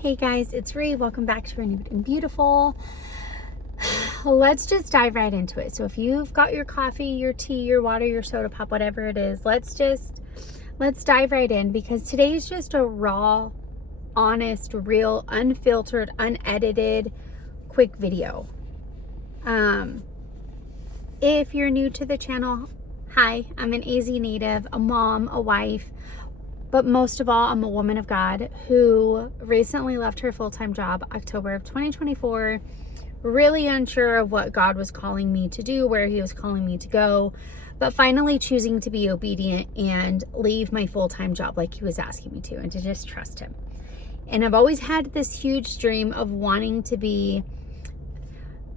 Hey guys, it's Ree. Welcome back to Renewed and Beautiful. Let's just dive right into it. So if you've got your coffee, your tea, your water, your soda pop, whatever it is, let's dive right in, because today's just a raw, honest, real, unfiltered, unedited, quick video. If you're new to the channel, hi, I'm an AZ native, a mom, a wife, but most of all, I'm a woman of God who recently left her full-time job, October of 2024, really unsure of what God was calling me to do, where he was calling me to go, but finally choosing to be obedient and leave my full-time job like he was asking me to, and to just trust him. And I've always had this huge dream of wanting to be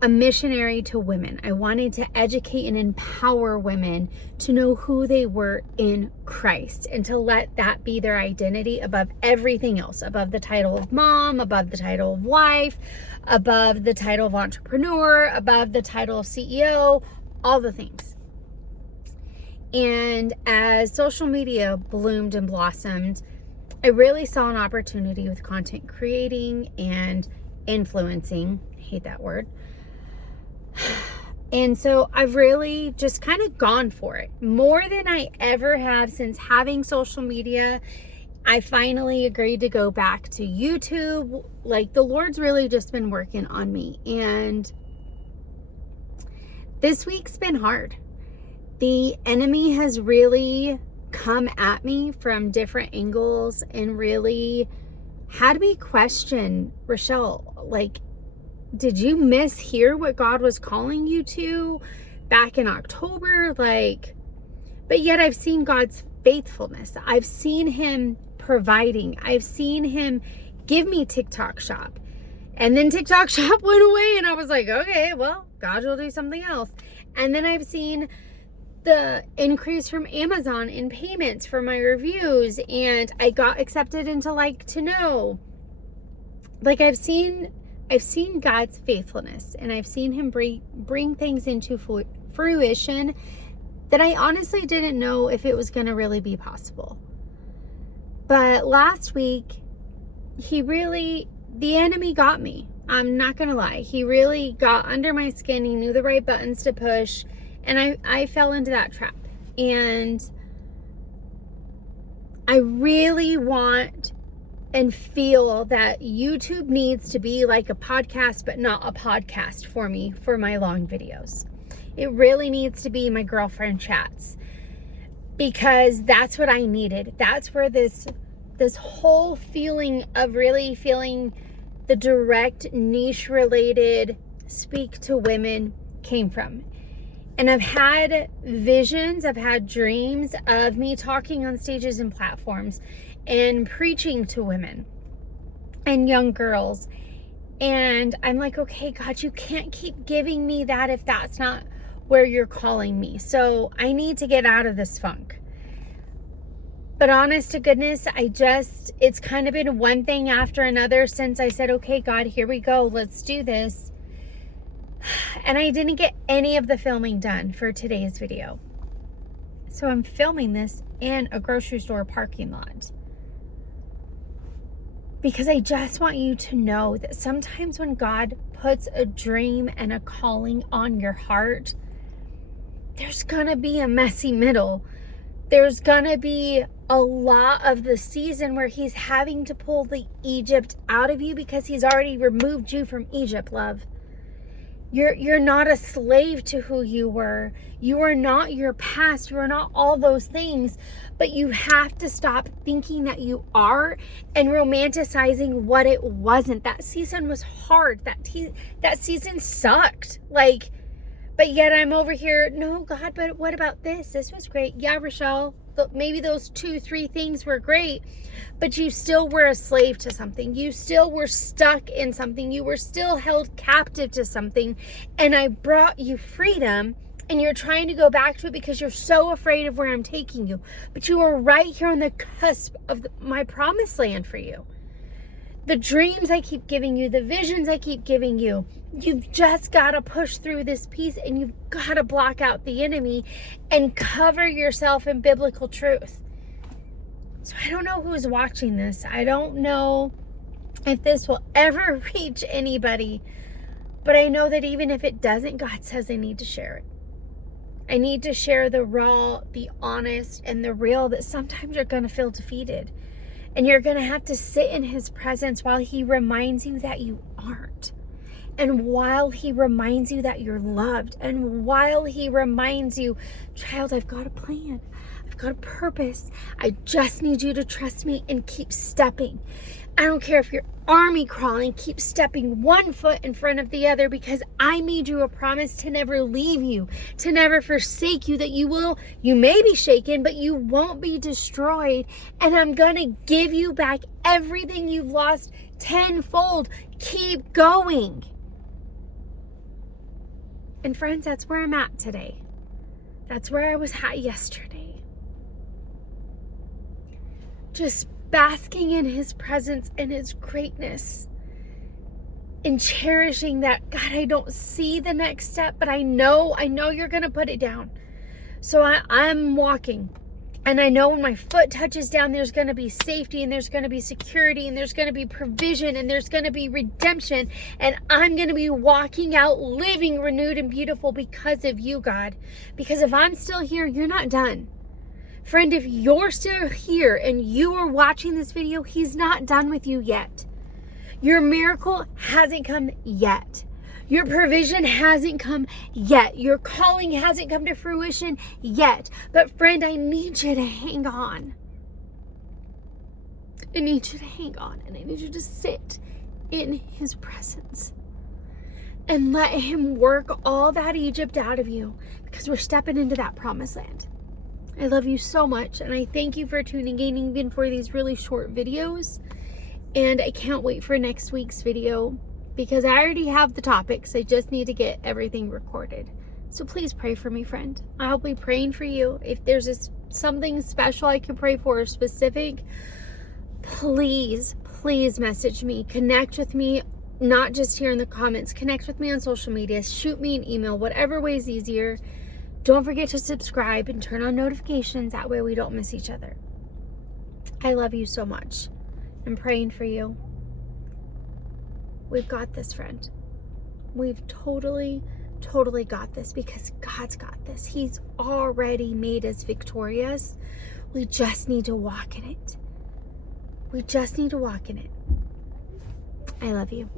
a missionary to women. I wanted to educate and empower women to know who they were in Christ, and to let that be their identity above everything else, above the title of mom, above the title of wife, above the title of entrepreneur, above the title of CEO, all the things. And as social media bloomed and blossomed, I really saw an opportunity with content creating and influencing. I hate that word. And so I've really just kind of gone for it more than I ever have since having social media. I finally agreed to go back to YouTube. Like, the Lord's really just been working on me. And this week's been hard. The enemy has really come at me from different angles and really had me question, Rochelle, like, did you mishear what God was calling you to back in October? But yet I've seen God's faithfulness. I've seen him providing. I've seen him give me TikTok Shop. And then TikTok Shop went away and I was like, okay, well, God will do something else. And then I've seen the increase from Amazon in payments for my reviews, and I got accepted into Like to Know. Like, I've seen God's faithfulness, and I've seen him bring things into fruition that I honestly didn't know if it was going to really be possible. But last week, the enemy got me. I'm not going to lie. He really got under my skin. He knew the right buttons to push, and I fell into that trap. And I really want and feel that YouTube needs to be like a podcast, but not a podcast for me, for my long videos. It really needs to be my girlfriend chats, because that's what I needed. That's where this whole feeling of really feeling the direct niche related speak to women came from. And I've had visions, I've had dreams of me talking on stages and platforms and preaching to women and young girls. And I'm like, okay, God, you can't keep giving me that if that's not where you're calling me. So I need to get out of this funk. But honest to goodness, it's kind of been one thing after another since I said, okay, God, here we go. Let's do this. And I didn't get any of the filming done for today's video. So I'm filming this in a grocery store parking lot, because I just want you to know that sometimes when God puts a dream and a calling on your heart, there's gonna be a messy middle. There's gonna be a lot of the season where he's having to pull the Egypt out of you, because he's already removed you from Egypt, love. You're not a slave to who you were. You are not your past. You are not all those things. But you have to stop thinking that you are and romanticizing what it wasn't. That season was hard. That season sucked. But yet I'm over here, no, God, but what about this? This was great. Yeah, Rochelle, maybe those 2-3 things were great, but you still were a slave to something. You still were stuck in something. You were still held captive to something. And I brought you freedom, and you're trying to go back to it because you're so afraid of where I'm taking you. But you are right here on the cusp of my promised land for you. The dreams I keep giving you, the visions I keep giving you, you've just got to push through this piece, and you've got to block out the enemy and cover yourself in biblical truth. So I don't know who's watching this. I don't know if this will ever reach anybody. But I know that even if it doesn't, God says I need to share it. I need to share the raw, the honest, and the real, that sometimes you're going to feel defeated. And you're going to have to sit in his presence while he reminds you that you aren't. And while he reminds you that you're loved. And while he reminds you, child, I've got a plan. I've got a purpose. I just need you to trust me and keep stepping. I don't care if you're army crawling, keep stepping one foot in front of the other, because I made you a promise to never leave you, to never forsake you, that you may be shaken, but you won't be destroyed. And I'm going to give you back everything you've lost tenfold. Keep going. And friends, that's where I'm at today. That's where I was at yesterday. Just basking in his presence and his greatness, and cherishing that. God, I don't see the next step, but I know you're going to put it down. So I'm walking, and I know when my foot touches down, there's going to be safety, and there's going to be security, and there's going to be provision, and there's going to be redemption, and I'm going to be walking out living renewed and beautiful because of you, God. Because if I'm still here, you're not done. Friend, if you're still here and you are watching this video, he's not done with you yet. Your miracle hasn't come yet. Your provision hasn't come yet. Your calling hasn't come to fruition yet. But friend, I need you to hang on. I need you to hang on, and I need you to sit in his presence and let him work all that Egypt out of you, because we're stepping into that promised land. I love you so much, and I thank you for tuning in even for these really short videos. And I can't wait for next week's video, because I already have the topics. I just need to get everything recorded. So please pray for me, friend. I'll be praying for you. If there's something special I can pray for or specific, please message me. Connect with me, not just here in the comments. Connect with me on social media. Shoot me an email, whatever way is easier. Don't forget to subscribe and turn on notifications. That way we don't miss each other. I love you so much. I'm praying for you. We've got this, friend. We've totally got this, because God's got this. He's already made us victorious. We just need to walk in it. We just need to walk in it. I love you.